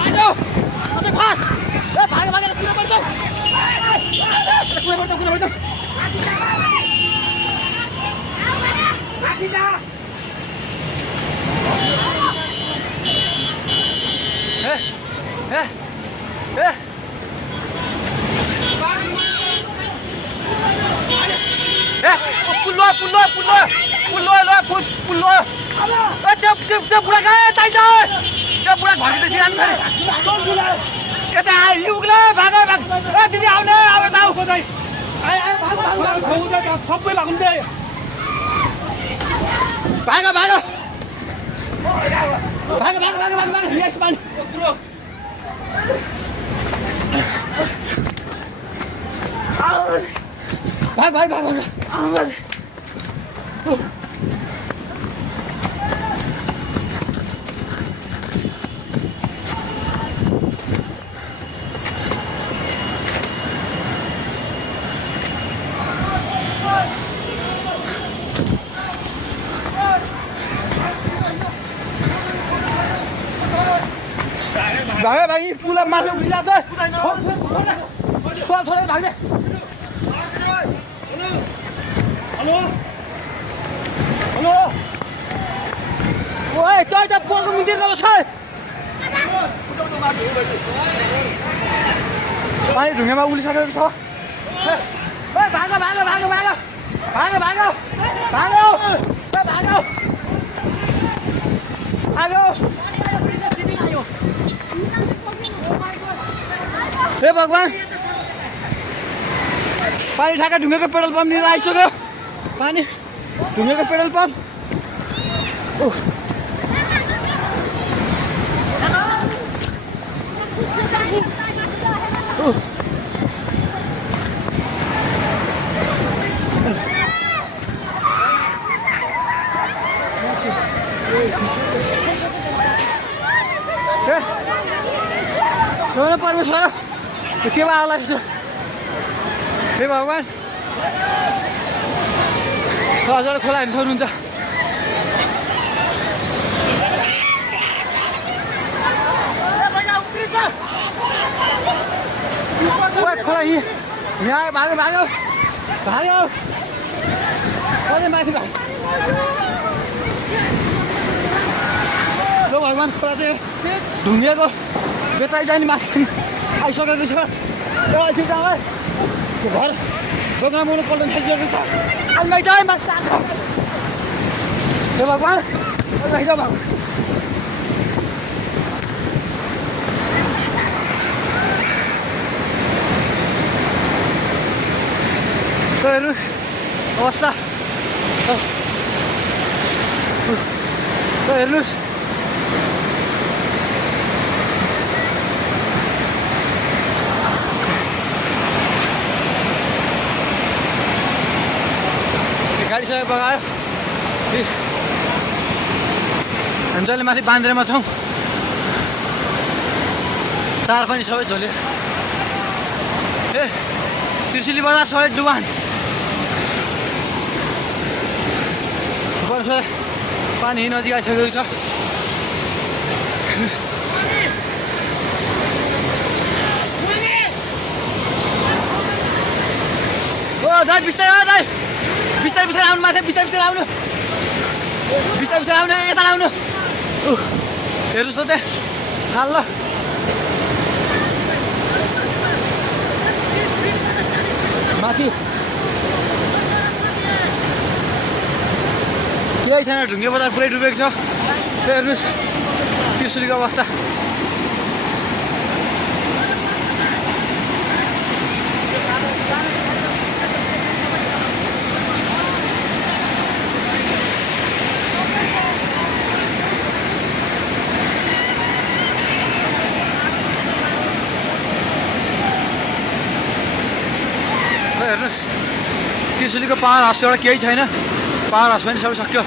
भागो अझै फास्ट ए भागेर किन पर्छौ कुन पर्छौ पुल्लो त्यो बुढा कहाँ यतै छ त्यो बुढा घरभित्र सिरानु फेरि यता आइपुग्ला भाग ए दिदी आउने अब त आऊ सबै लाग्नु दे भाग यस पानी भाग भाइ पुला माथि उभिला छ छोडे भाग्ने हेलो ओए तै त पोको मिन्दिर न छ पानी ढुङ्गामा उलिसकेको छ ए भागो हे भगवान पानी ठाका ढुङ्गेको पेट्रोल पम्प लिएर आइसक्यो पानी ढुङ्गेको पेट्रोल पम्प परमेश्वर के भयो हे भगवान हजुर खोला हेर्नु सक्नुहुन्छ खोला यहाँ भाग्यो माथि भगवान खोला चाहिँ ढुङ्गिएको बेताइ जाने माथि आइसकेको छ घर दोकानमा उनी पल्ट खाइसकेको छ अलमाइ जाए माथि हे भगवान अलमाइ जा भगवान हेर्नुहोस् अवस्था हेर्नुहोस् गाडी सबै बगायो हामी जहिले माथि बान्द्रेमा छौँ तार पनि सबै झोल्यो ए त्रिशुली बजार सबै डुबान पानी नजिक आइसकेको छ ओ दाइ बिस्तारै आउनु माथि बिस्तारै आउनु यता आउनु हेर्नुहोस् त त्यहाँ खाल ल माथि केही छैन ढुङ्गे बजार पुरै डुबेको छ हेर्नुहोस् त्रिशुलीको अवस्था हेर्नुहोस् त्रिशुलीको पावर हाउस एउटा केही छैन पावर हाउस पनि सबै सक्यो